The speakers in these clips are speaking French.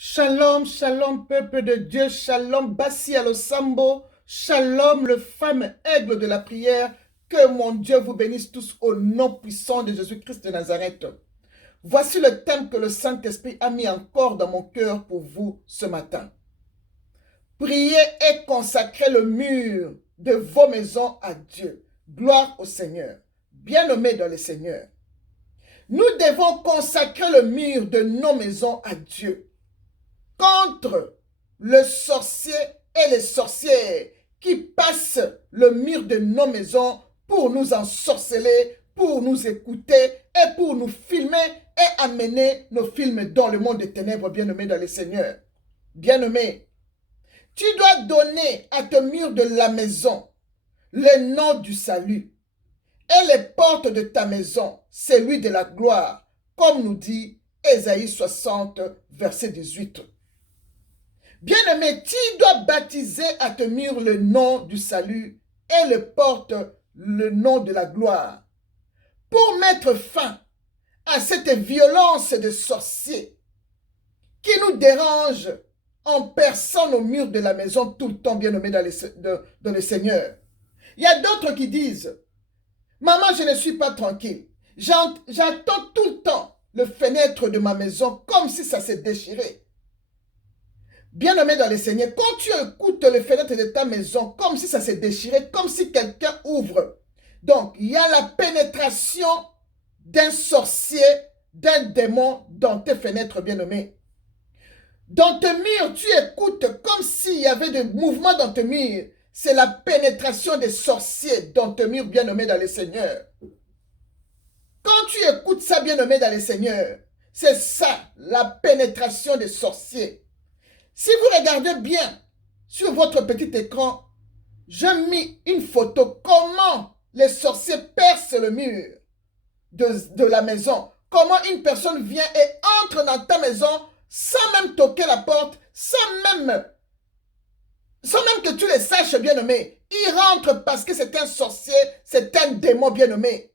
Shalom, shalom, peuple de Dieu, shalom, Bassi Alosambo, shalom, le fameux aigle de la prière. Que mon Dieu vous bénisse tous au nom puissant de Jésus-Christ de Nazareth. Voici le thème que le Saint-Esprit a mis encore dans mon cœur pour vous ce matin. Priez et consacrez le mur de vos maisons à Dieu. Gloire au Seigneur. Bien-aimés dans le Seigneur. Nous devons consacrer le mur de nos maisons à Dieu contre le sorcier et les sorcières qui passent le mur de nos maisons pour nous ensorceler, pour nous écouter et pour nous filmer et amener nos films dans le monde des ténèbres, bien-aimés dans le Seigneur. Bien-aimé, tu dois donner à ton mur de la maison le nom du salut et les portes de ta maison, celui de la gloire, comme nous dit Ésaïe 60, verset 18. Bien-aimé, tu dois baptiser à ton mur le nom du salut et le porte le nom de la gloire pour mettre fin à cette violence de sorciers qui nous dérange en perçant nos murs de la maison tout le temps, bien-aimé dans le Seigneur. Il y a d'autres qui disent, maman, je ne suis pas tranquille. J'attends tout le temps le fenêtre de ma maison comme si ça s'est déchiré. Bien-aimé dans le Seigneur, quand tu écoutes les fenêtres de ta maison comme si ça s'est déchiré, comme si quelqu'un ouvre. Donc, il y a la pénétration d'un sorcier, d'un démon dans tes fenêtres, bien-aimé. Dans tes murs, tu écoutes comme s'il y avait des mouvements dans tes murs. C'est la pénétration des sorciers dans tes murs, bien-aimé dans le Seigneur. Quand tu écoutes ça, bien-aimé dans le Seigneur, c'est ça, la pénétration des sorciers. Si vous regardez bien sur votre petit écran, j'ai mis une photo comment les sorciers percent le mur de la maison. Comment une personne vient et entre dans ta maison sans même toquer la porte, sans même que tu le saches, bien-aimé. Il rentre parce que c'est un sorcier, c'est un démon, bien-aimé.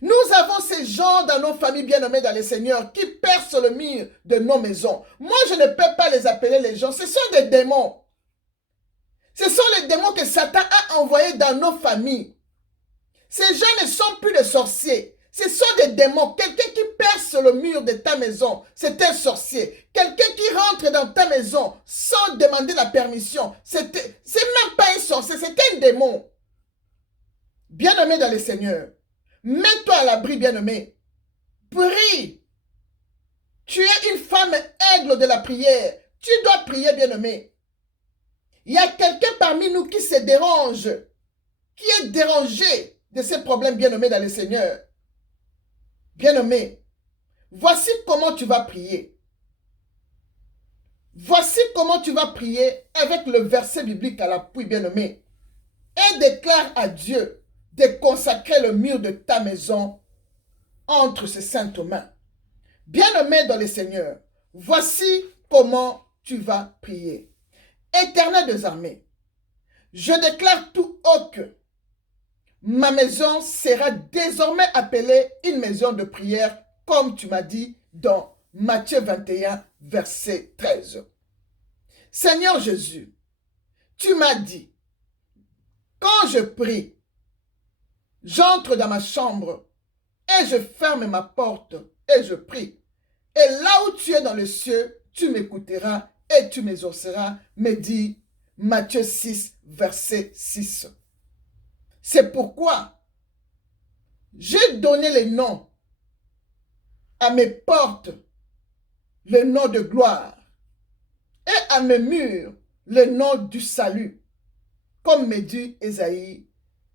Nous avons ces gens dans nos familles bien-aimées dans le Seigneur qui percent le mur de nos maisons. Moi, je ne peux pas les appeler les gens. Ce sont des démons. Ce sont les démons que Satan a envoyés dans nos familles. Ces gens ne sont plus des sorciers. Ce sont des démons. Quelqu'un qui perce le mur de ta maison, c'est un sorcier. Quelqu'un qui rentre dans ta maison sans demander la permission, c'est même pas un sorcier, c'est un démon. Bien-aimé dans le Seigneur. Mets-toi à l'abri, bien-aimé. Prie. Tu es une femme aigle de la prière. Tu dois prier, bien-aimé. Il y a quelqu'un parmi nous qui se dérange, qui est dérangé de ces problèmes, bien-aimé dans le Seigneur. Bien-aimé, voici comment tu vas prier. Voici comment tu vas prier avec le verset biblique à l'appui, bien-aimé. Et déclare à Dieu de consacrer le mur de ta maison entre ses saintes mains. Bien-aimé dans le Seigneur, voici comment tu vas prier. Éternel des armées, je déclare tout haut que ma maison sera désormais appelée une maison de prière, comme tu m'as dit dans Matthieu 21, verset 13. Seigneur Jésus, tu m'as dit, quand je prie, j'entre dans ma chambre et je ferme ma porte et je prie. Et là où tu es dans le ciel, tu m'écouteras et tu m'exauceras, me dit Matthieu 6, verset 6. C'est pourquoi j'ai donné les noms à mes portes, le nom de gloire, et à mes murs, le nom du salut, comme me dit Ésaïe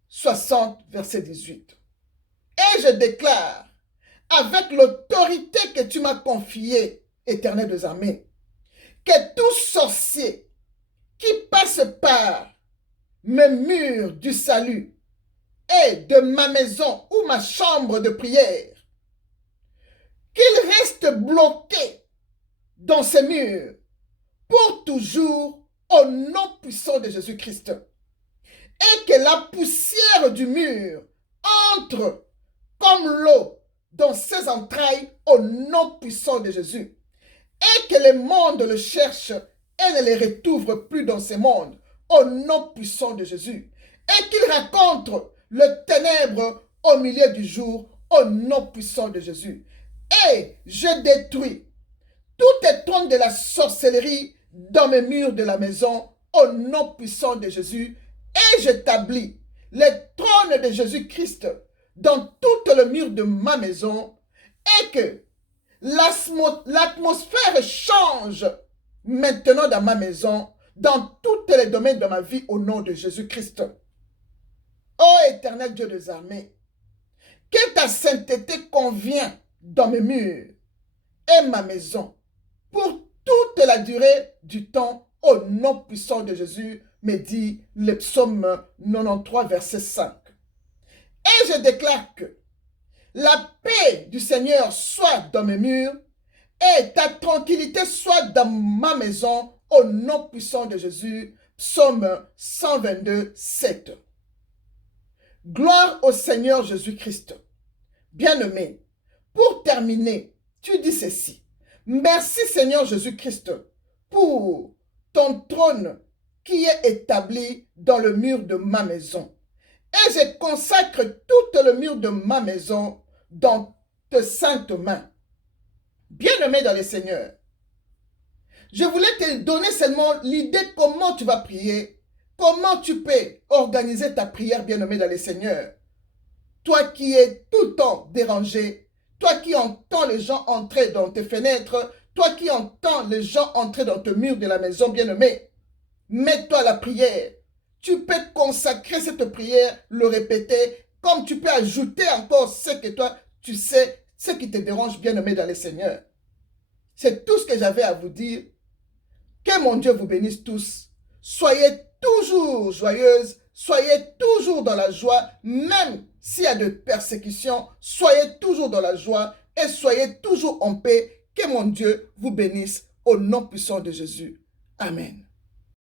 60, verset 18. Et je déclare, avec l'autorité que tu m'as confiée, Éternel des armées, que tout sorcier qui passe par mes murs du salut et de ma maison ou ma chambre de prière, qu'il reste bloqué dans ces murs pour toujours au nom puissant de Jésus-Christ. Et que la poussière du mur entre comme l'eau dans ses entrailles au nom puissant de Jésus. et que les mondes le cherchent et ne les retrouve plus dans ces mondes, au nom puissant de Jésus. Et qu'il rencontre le ténèbre au milieu du jour, au nom puissant de Jésus. Et je détruis tout trône de la sorcellerie dans mes murs de la maison, au nom puissant de Jésus. Et j'établis les trônes de Jésus-Christ dans tout le mur de ma maison, et que l'atmosphère change maintenant dans ma maison, dans tous les domaines de ma vie, au nom de Jésus-Christ. Ô éternel Dieu des armées, que ta sainteté convient dans mes murs et ma maison pour toute la durée du temps, au nom puissant de Jésus, me dit le psaume 93, verset 5. Et je déclare que la paix du Seigneur soit dans mes murs et ta tranquillité soit dans ma maison, au nom puissant de Jésus, psaume 122, 7. Gloire au Seigneur Jésus-Christ. Bien-aimé, pour terminer, tu dis ceci. Merci Seigneur Jésus-Christ pour ton trône qui est établi dans le mur de ma maison. Et je consacre tout le mur de ma maison dans tes saintes mains. Bien-aimé dans le Seigneur, je voulais te donner seulement l'idée comment tu vas prier, comment tu peux organiser ta prière, bien-aimé dans le Seigneur. Toi qui es tout le temps dérangé, toi qui entends les gens entrer dans tes fenêtres, toi qui entends les gens entrer dans tes murs de la maison, bien-aimé, mets-toi à la prière. Tu peux consacrer cette prière, le répéter, comme tu peux ajouter encore ce que toi, tu sais, ce qui te dérange, bien-aimé dans le Seigneur. C'est tout ce que j'avais à vous dire. Que mon Dieu vous bénisse tous. Soyez toujours joyeuses, soyez toujours dans la joie, même s'il y a de persécutions, soyez toujours dans la joie et soyez toujours en paix. Que mon Dieu vous bénisse au nom puissant de Jésus. Amen.